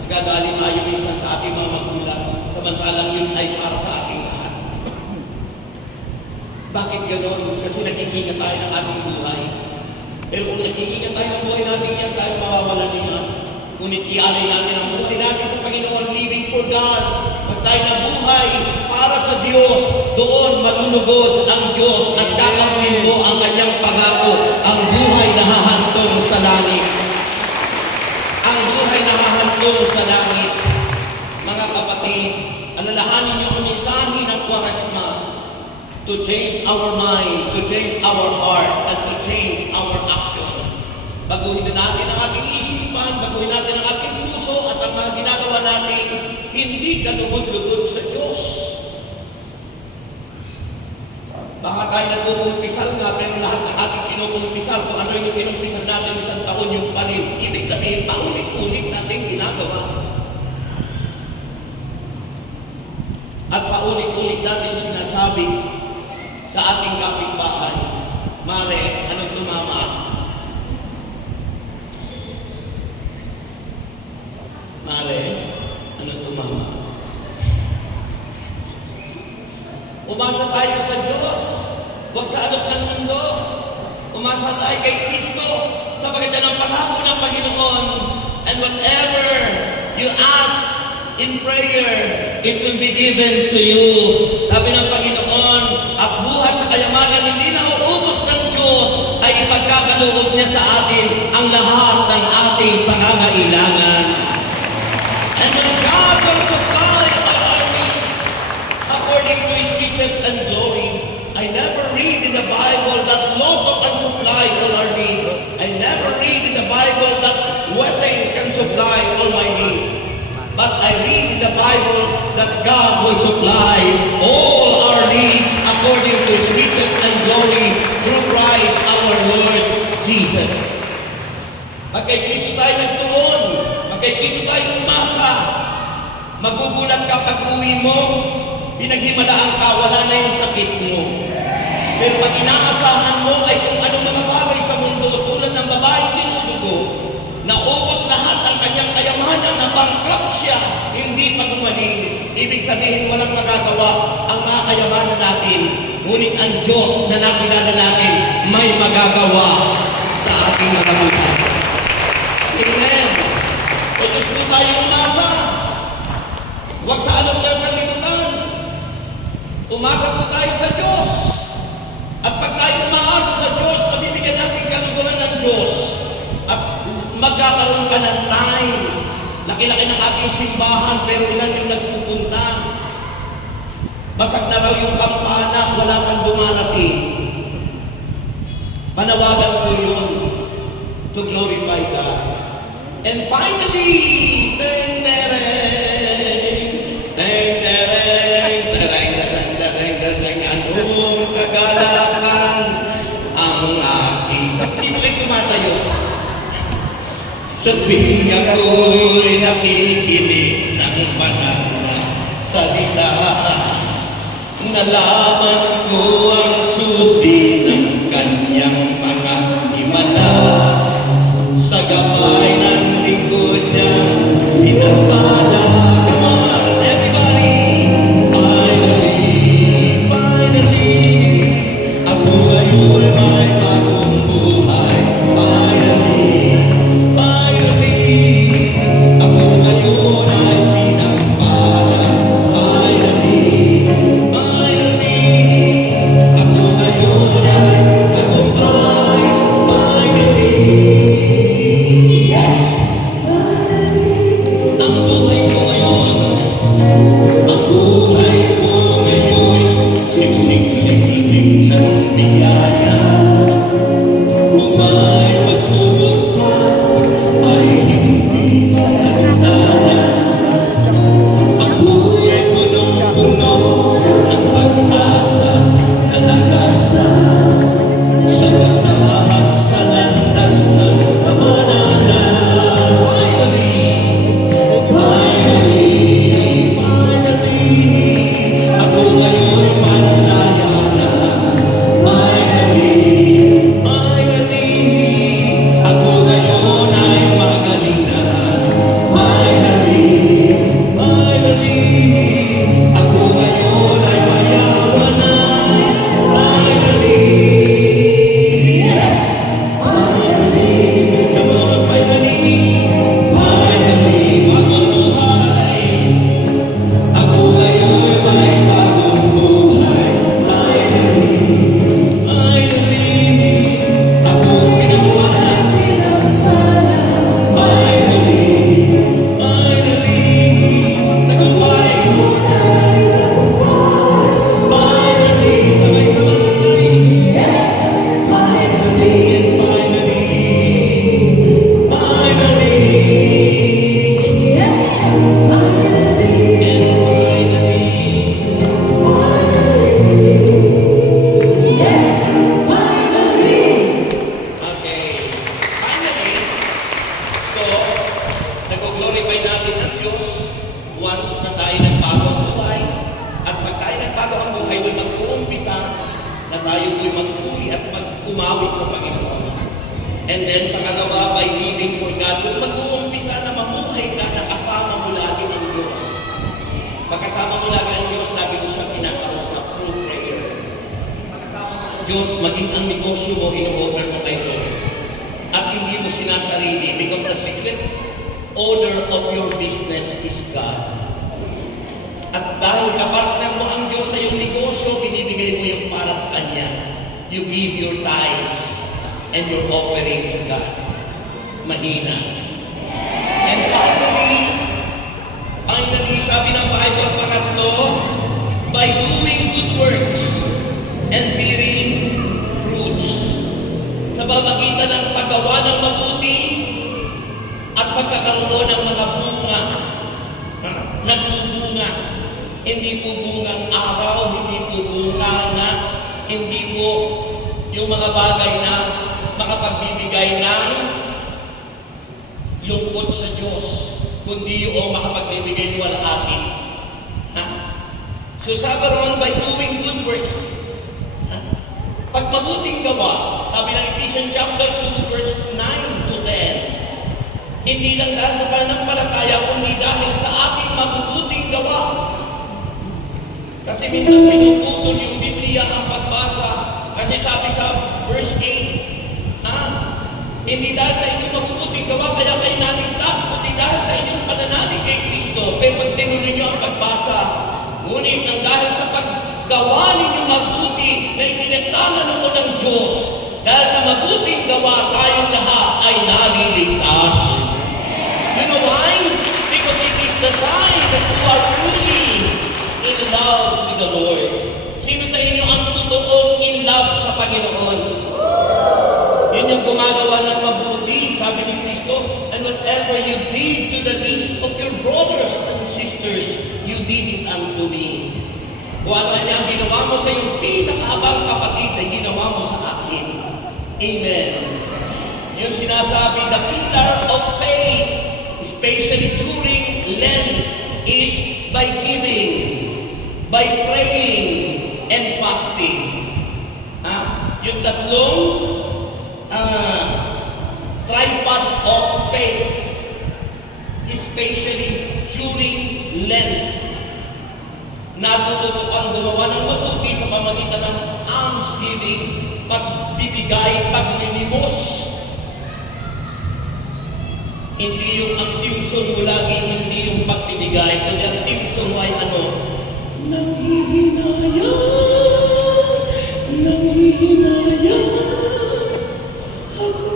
gagaling tayo minsan sa ating mga magulang, samantalang yun ay para sa ating lahat. Bakit gano'n? Kasi nag-iingat tayo ng ating buhay. Pero kung nag-iingat tayo ng buhay natin yan, tayo mawawala niya. Ngunit ialay natin ang buhay natin sa Panginoon, living for God. Pag tayo na buhay para sa Diyos, doon malulugod ang Diyos at kakamtin mo ang kanyang pangako, ang buhay na hahantong sa langit. Ang buhay na hahantong sa langit. Mga kapatid, alalahanin niyo ang mensahe ng Kwaresma to change our mind, to change our heart, and to change our action. Baguhin na natin ang ating isipan, baguhin natin ang ating puso at ang mga ginagawa natin hindi kalugod-lugod sa Diyos. Baka tayo nag-uumpisal nga, pero lahat ng ating kinukumpisal, kung ano yung kinumpisal natin isang taon yung panil, ibig sabihin, paulit-ulit natin ginagawa. At paulit-ulit natin sinasabi sa ating kapitbahay, Mare, anong tumama? Mare, anong tumama? Umasa tayo sa Diyos, huwag sa alok ng mundo. Umasa tayo kay Kristo, sapagat yan ang pangako ng Panginoon. And whatever you ask in prayer, it will be given to you. Sabi ng Panginoon, at buhat sa kayamanan hindi na uubos ng Diyos ay ipagkakaloob niya sa atin ang lahat ng ating pangangailangan. And when God will supply our needs according to His riches and glory, I never read in the Bible that Lotto can supply all our needs. I never read in the Bible that wedding can supply all my needs. But I read in the Bible that God will supply all our needs according to His riches and glory through Christ our pag-uwi mo, pinaghimalaan ka, wala na yung sakit mo. Pero pag inaasahan mo ay kung ano mga bagay sa mundo, tulad ng babaeng dinudugo, naubos lahat ang kanyang kayamanan, na bankrupt siya, hindi pa gumaling. Ibig sabihin walang magagawa ang mga kayamanan natin. Ngunit ang Diyos na nakilala natin may magagawa sa ating mga buhay. Amen. O Diyos po tayo umasa. Huwag sa alok ng sanlibutan. Umasa po tayo sa Diyos. At pag tayo umaasa sa Diyos, nabibigyan natin kaliguran ng Diyos. At magkakaroon ka ng time. Laki-laki ng ating simbahan, pero ilan yung nagpupunta? Basag na raw yung kampana, wala kang dumarating. Panawagan po yun to glorify God. And finally, anong kagalakan ang aking. Hindi mo kayo tumatayo. Sabihin ako'y nakikinig ng banal na salita. Nalaman ko ang susi ng kanyang mga himala. Sa gabay ng lingkod niya, pinagpala. Come on, everybody! Finally, ako ngayon may bagong buhay. Finally, ako ngayon ay pinagpala. Finally, ako ngayon ay tagumpay. Finally, yes! Ang buhay ko ngayon, sising-ling ng biyaya. Kung may pagsubok man, ay hindi alintana. Ako'y punong-puno ng pag-asa, kalakasan, sa katahak sa landas ng kamanalan. Finally, ako ngayon malaya na. Finally, ako ngayon ay magaling na. Finally, ako ngayon ay mayaman na. Finally, yes! Finally, come on, finally, bagong buhay. Ako ngayon may bagong buhay. Finally, ako pinagpala. Finally, tagumpay. Finally, sabay-sabay. Yes! Finally, and finally. Yes! Finally, and finally. Yes! Finally. Okay. Finally, so, nag-glorify natin ang Diyos once na tayo nagbago ang buhay. At pag tayo nagbago ang buhay, doon mag-uumpisa na tayo doon magpuri at mag-umawit sa Panginoon. And then, pangalawa, by living for God, doon mag-uumpisa na mamuhay ka na kasama mo lagi ang Diyos. Pagkasama mo lagi ang Diyos, lagi mo siyang kinakausap through prayer. Pagkasama mo ang Diyos, maging ang negosyo mo, ino-offer mo kay Lord. At hindi mo sinasarili because the secret owner of your business is God. At dahil kapartner mo ang Diyos sa iyong negosyo, binibigay mo yung para sa Kanya. You give your tithes and your offering to God. Mahina. And finally, sabi ng Bible, pangatlo, by doing good works and bearing fruits. Sa pamamagitan ng paggawa ng mabuti at pagkakaroon ng mga bunga. Nagbubunga. Hindi po bungang araw, hindi po bunganga, hindi po yung mga bagay na makapagbibigay ng lungkot sa Diyos, kundi yung makapagbibigay ng walhati. To suffer on by doing good works. Ha? Pag mabuting gawa, sabi ng Ephesians chapter 2, verse 9 to 10, hindi lang dahil sa pananampalataya, kundi dahil sa ating mabubuting gawa. Kasi minsan pinuputol yung Biblia ang pagbasa. Kasi sabi sa verse 8, hindi dahil sa inyong mabubuting gawa kaya kayo naligtas, kundi dahil sa inyong pananalig kay Kristo. Pero pag tinuloy nyo ang pagbasa, ngunit nang dahil sa paggawa ninyo mabuti na itinagtala ng unang Diyos, dahil sa mabuting gawa tayong lahat ay naliligtas. You know why? Because it is the sign that you are truly in love with the Lord. Sino sa inyo ang totoong in love sa Panginoon? Yun yung gumagawa ng mabuti, sabi ni Kristo, and whatever you did to the least of your brothers and sisters, you did it unto me. Kung ano ang ginawa mo sa iyong pinakaabang kapatid ay ginawa mo sa akin. Amen. Yung sinasabi, the pillar of faith, especially during Lent, is by giving, by praying, and fasting. Yung tatlong tripod of faith, especially during Lent. Natututo kang gumawa ng mabuti sa pamagitan ng almsgiving, pagbibigay, paglilibos. Hindi yung ang timson mo lagi, hindi yung pagbibigay. Kasi ang timson mo ay ano? Nanghihinayang ako.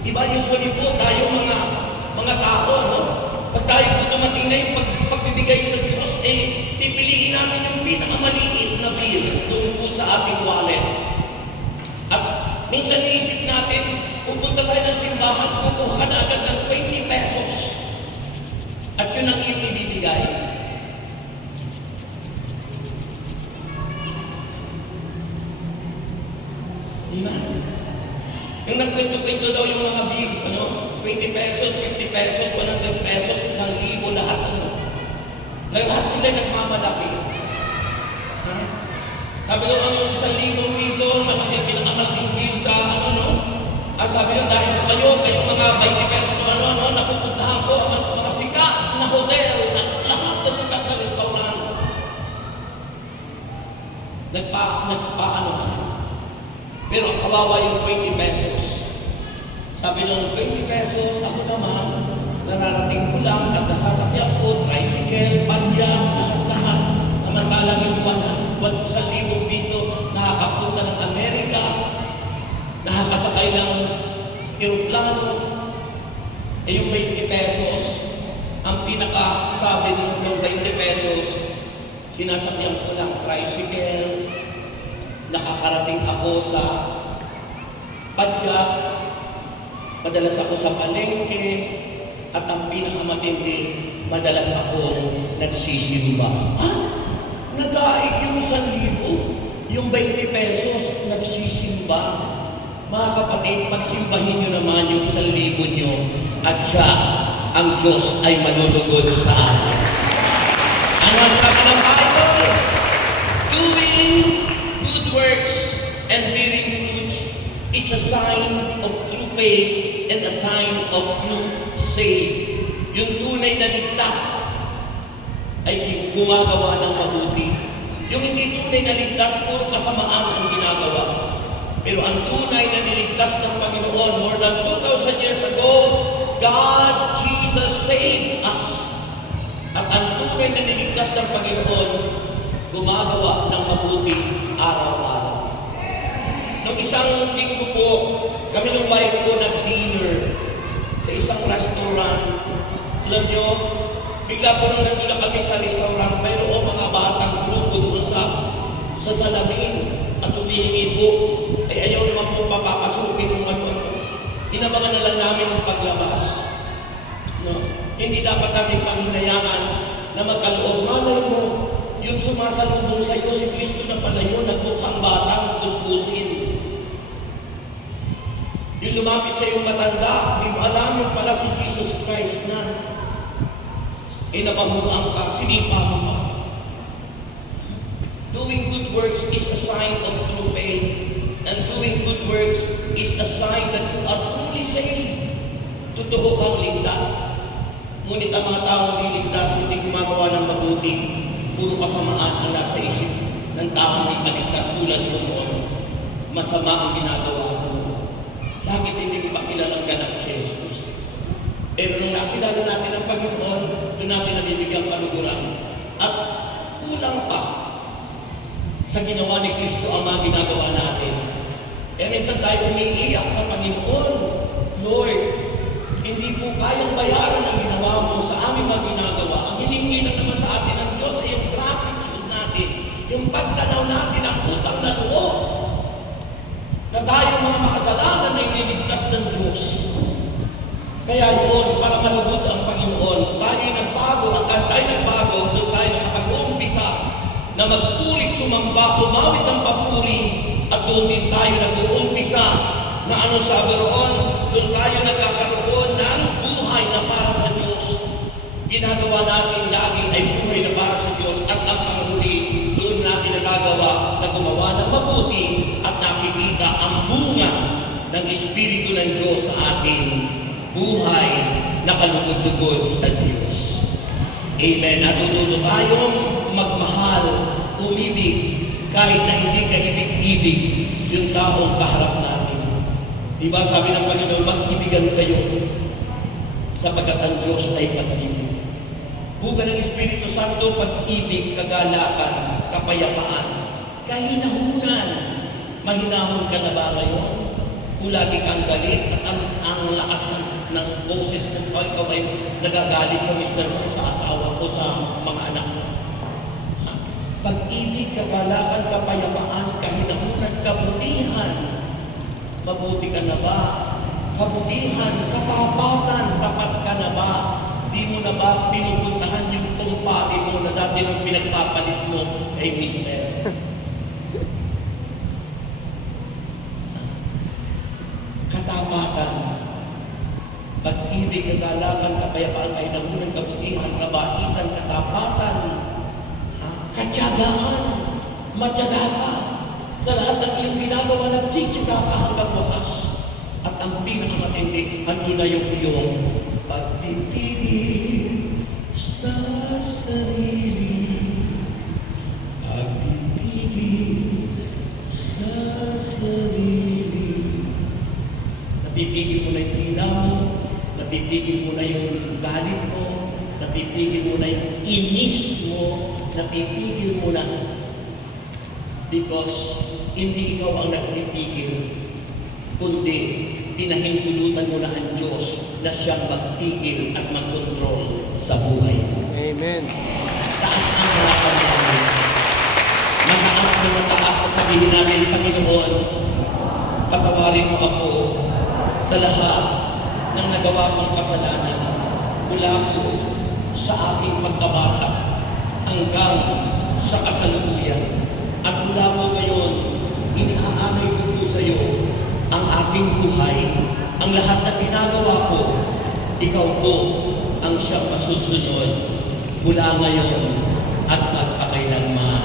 Diba, usually po tayo mga tao, no? Pag tayo po dumating na yung pagbibigay sa Diyos, pipiliin natin yung pinakamaliit na bills doon po sa ating wallet. At minsan iisip natin, pupunta tayo ng simbahan, kukuha ka na agad ng 20 pesos. At yun ang iyong ibibigay. Diba? Yung nagkwento-kwento daw yung mga bills, 20 pesos, 50 pesos, 100 pesos, 1,000, lahat lahat sila nagmamalaki. Sabi daw ang 1,000 piso, malaki, pinakamalaking bill sa sabi daw dahil ko kayo mga 20 pesos, napupuntahan ko ang mga sikat na hotel, lahat na sikat na restaurant. Nagpaanohan. Pero ang kawawa yung 20 pesos. Sabi ng 20 pesos, ako naman, nararating ko lang at nasasakyan ko, tricycle, padyak, lahat-lahat. Samantalang yung 1,000 piso, nakakapunta ng Amerika, nakakasakay ng eroplano. Yung 20 pesos, ang pinakasabi ng 20 pesos, sinasakyan ko lang tricycle, nakakarating ako sa padyak, madalas ako sa palengke, at ang pinakamatindi, madalas ako nagsisimba. Nagaig yung 1,000, yung 20 pesos, nagsisimba. Mga kapatid, pagsimbahin nyo naman yung 1,000 nyo, at siya, ang Diyos ay manunugod sa atin. Ano ang sabi ng Bible? Doing good works and bearing fruits, it's a sign of true faith and a sign of true save. Yung tunay na ligtas ay gumagawa ng mabuti. Yung hindi tunay na ligtas, puro kasamaan ang ginagawa. Pero ang tunay na niligtas ng Panginoon, more than 2,000 years ago, God, Jesus saved us. At ang tunay na niligtas ng Panginoon, gumagawa ng mabuti araw-araw. Noong isang linggo po, kami ng wife ko nag-dinner sa isang restaurant. Alam nyo, bigla po nung nandun na kami sa restaurant, mayroong mga batang grupo doon sa salamin at humihingi po. Ay ayaw naman po papapasukin ng ano-ano. Tinabangan na lang namin ang paglabas. No? Hindi dapat natin panghinayangan na magkaloob. Malay mo, yung sumasalubong sa iyo, si Kristo na pala yun, nagmukhang batang gusgusin. Yung lumapit sa iyong matanda, di mo alam yung pala si Jesus Christ na. Nabahuan ka, sinipa mo pa. Doing good works is a sign of true faith. And doing good works is a sign that you are truly saved. Totoo kang ligtas. Ngunit ang mga taong di ligtas, hindi gumagawa ng mabuti. Puro kasamaan ang nasa isip ng taong di kaligtas tulad mo noon. Masama ang ginagawa mo. Bakit hindi ko pa kilalang ganap si Jesus? Pero nung nakilala natin ang Panginoon, doon natin nabibigyan kaluguran. At kulang pa sa ginawa ni Kristo ang mga ginagawa natin. Kaya minsan tayo umiiyak sa Panginoon, Lord, hindi po kayang bayaran ang ginawa mo sa aming mga ginagawa. Ang hinihingi na naman sa atin ng Diyos ay yung gratitude natin, yung pagtanaw natin ang utang na loob na tayo mga makasalanan na iniligtas ng Diyos. Kaya yun, para malugod ang Panginoon, tayo nagbago, at tayo nagbago, doon tayo nakapag-uumpisa na magpurit, sumamba, umawit ng papuri, at doon din tayo nag-uumpisa na ano sabi roon, doon tayo nagkakaroon ng buhay na para sa Diyos. Ginagawa natin lagi ay buhay na para sa Diyos, at ang panghuli, doon natin nagagawa na gumawa ng mabuti at nakikita ang bunga ng Espiritu ng Diyos sa ating buhay na kalugod-lugod sa Diyos. Amen. Natututo tayong magmahal, umibig, kahit na hindi ka ibig-ibig yung taong kaharap natin. Di ba sabi ng Panginoon, mag-ibigan kayo sapagkat ang Diyos ay pag-ibig. Buga ng Espiritu Santo, pag-ibig, kagalakan, kapayapaan, kahinahunan. Mahinahon ka na ba ngayon? Kung lagi kang galit at ang lakas ng boses mo, ikaw ay nagagalit sa mister mo, sa asawa o sa mga anak mo. Pag-ibig, kagalakan, kapayapaan, kahinahunan, kabutihan. Mabuti ka na ba? Kabutihan, katapatan, tapat ka na ba? Di mo na ba pinupuntahan yung kumpare mo na dati nung pinagpapalit mo kay mister? Katapatan, pag-ibig, kagalakan, kapayapaan, kahinahunan, kabutihan, kabaitan, katapatan, katyagaan, matyaga ka sa lahat ng iyong ginagawa, nagtsitsika ka hanggang wakas. At ang pinakamatindi, ando na yung iyong pagpipigil sa sarili. Pagpipigil sa sarili. Napipigil mo na yung tila mo, napipigil mo na yung galit mo, napipigil mo na yung inis mo, napipigil mo na. Because hindi ikaw ang nagpipigil, kundi pinahintulutan mo na ang Diyos na siyang magpigil at magkontrol sa buhay mo. Amen. Taas ang harapan natin. Mataas na mataas at sabihin natin, Panginoon, patawarin mo ako sa lahat ng nagawa kong kasalanan mula po sa aking pagkabata hanggang sa kasalukuyan. At mula po ngayon, iniaamay ko po sa iyo ang aking buhay, ang lahat na ginagawa ko, ikaw po ang siyang masusunod mula ngayon at magpakailanman.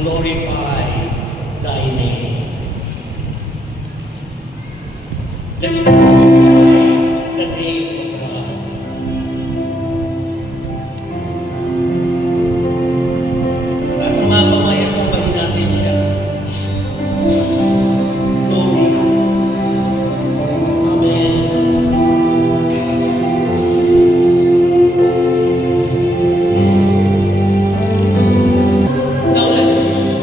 Glorify thy name. Let's glorify the name of God. Taas ang mga kamay at sambahin natin siya. Glory. Amen. Now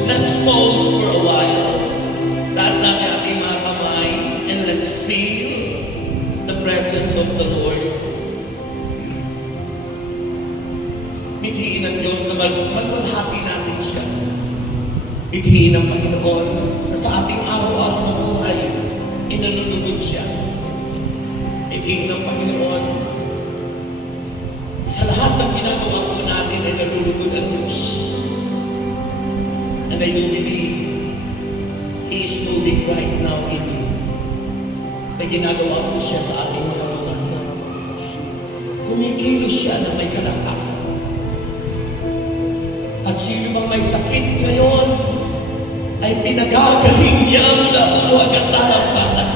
let's pause for a while. Taas natin ating mga kamay and let's feel the presence of the Lord. Mithiin ng Diyos na malwalhati natin siya. Mithiin ng Panginoon na sa ating araw-araw na buhay, inalulugod siya. Mithiin ng Panginoon sa lahat ng ginagawa po natin ay nalulugod ang Diyos. And I do believe He is moving right now in you. May ginagawa po siya sa ating mga buhay. Kumikilos siya na may kalakasan. At At sino bang may sakit ngayon ay pinagagaling niya mula ulo hanggang talampatan.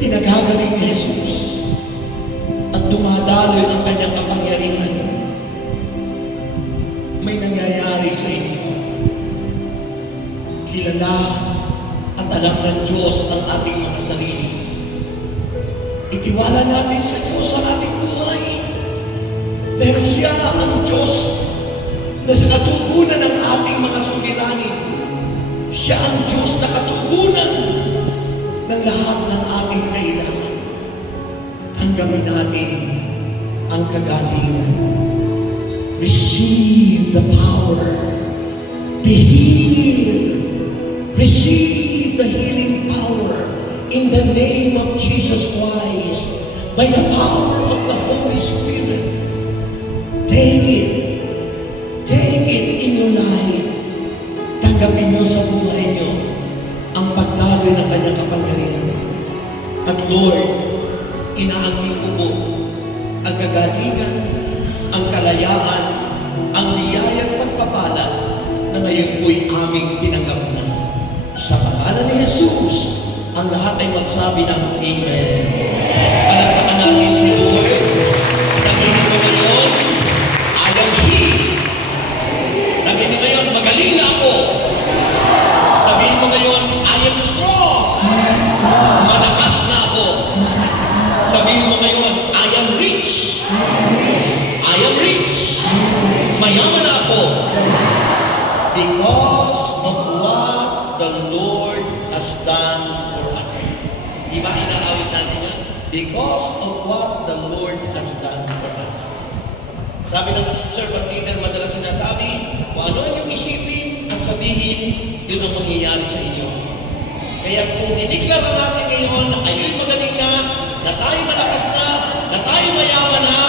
Pinagagaling ni Jesus at dumadaloy ang kanyang kapangyarihan. May nangyayari sa inyo. Kilala at alam ng Diyos ang ating mga sarili. Itiwala natin sa Diyos ang ating buhay. Dahil siya ang Diyos na sa katugunan ng ating mga suliranin. Siya ang Diyos na katugunan ng lahat ng ating kailangan. Tanggapin natin ang kagalingan. Receive the power. Be healed. Receive the healing power in the name of Jesus Christ by the power of the Holy Spirit. Take it. Take it in your life. Tanggapin niyo sa buhay niyo ang pagdaloy ng kanyang kapangyarihan. At Lord, inaangkin ko po ang kagalingan, ang kalayaan, ang biyayang pagpapala na ngayon po'y aming tinanggap na. Sa pangalan ni Jesus, ang lahat ay magsabi ng Amen. Palakpakan natin si Lord. Sabihin mo ngayon, I am healed. Sabihin mo ngayon, magaling na ako. Sabihin mo ngayon, I am strong. Malakas na ako. Sabihin mo ngayon, I am rich. I am rich. Mayaman na ako. Because of what the Lord has done for us. Di ba inaawit natin yan? Because of what the Lord has done for us. Sabi ng servant leader, madalas sinasabi, kung ano ang iyong isipin at sabihin, yun ang mangyayari sa inyo. Kaya kung diniklara natin ngayon na kayo'y magaling na tayo malakas na tayo mayaman na,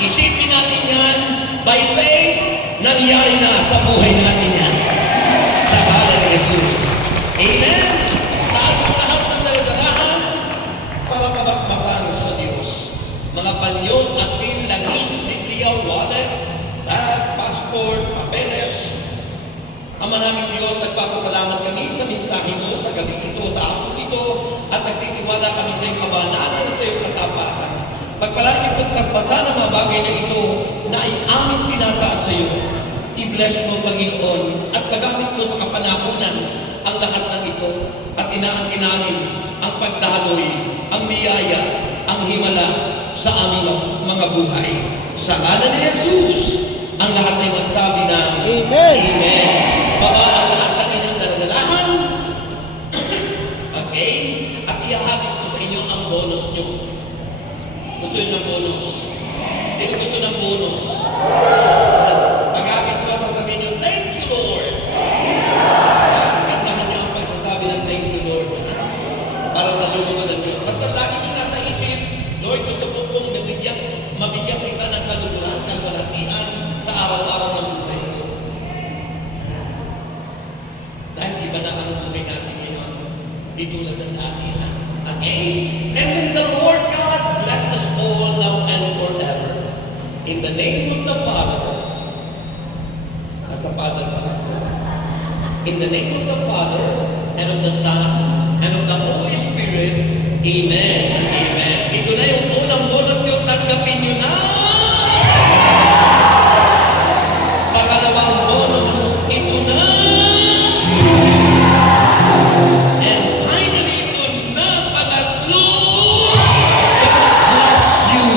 isipin natin yan, by faith, nangyari na sa buhay natin yan. Sa pangalan ni Jesus. Amen! Taas ang lahat ng daladalahan para pabasbasan sa Diyos. Mga panyo, asin, langis, Biblia, wallet, bag, passport, papeles. Ama naming Diyos, nagpapasalamat kami sa mensahe mo sa gabi ito, sa hapon ito, at nagtitiwala kami sa iyong kabanalan at sa iyong katapatan. Pagpalain niyo at paspasan ang mga bagay na ito na ay aming tinataas sa iyo. I-bless mo, Panginoon, at pagamit mo sa kapanahunan ang lahat ng ito at inaangkin namin ang pagdaloy, ang biyaya, ang himala sa aming mga buhay. Sa ngalan ni Jesus, ang lahat ay magsabi ng Amen. Amen. Baba ang lahat ng inyong daladalahan. Okay? At ihahagis ko sa inyo ang bonus nyo. Gusto nyo ng bonus? Sino gusto ng bonus? Pag-agad ko, sasabihin nyo, thank you, Lord. Gandahan niyo ang pagsasabi ng thank you, Lord. Ha? Para nalulunod ang Diyos. Basta lagi nyo nasa isip, Lord, gusto ko pong mabigyan kita ng kaluguran, kalwalatian sa araw-araw ng buhay ko. Dahil iba na ang buhay natin ngayon. Di tulad ng dati. Okay? And may the Lord God bless us all now and forever. In the name of the Father, nasa Father pala. In the name of the Father, and of the Son, and of the Holy Spirit, Amen and Amen. Ito na yung unang bonus nyo, tanggapin nyo na! Pangalawang bonus, ito na! And finally, ito na, pangatlo! God bless you!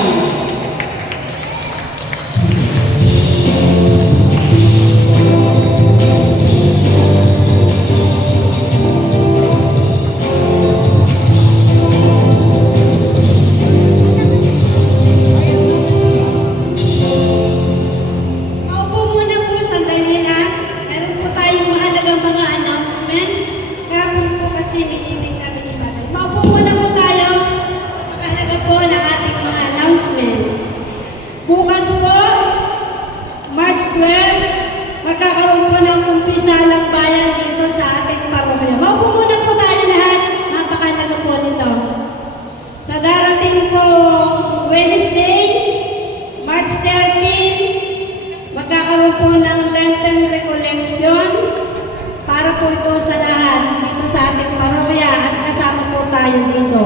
para po ito sa lahat dito sa ating parokya at kasama po tayo dito.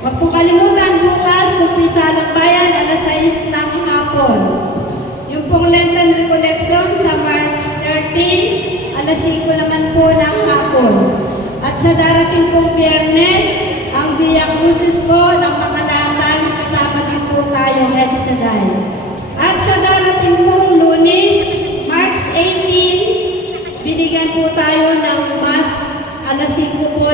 Huwag po kalimutan bukas, kumpisa ng bayan, alas 6 ng hapon. Yung pong Lenten Recollection sa March 13, alas 5 naman po ng hapon. At sa darating pong Biyernes, ang Via Crucis po ng Kakalatan, kasama din po tayo Exeday. At sa darating pong Lunes, March 18, binigyan po tayo ng Mass alas 5 po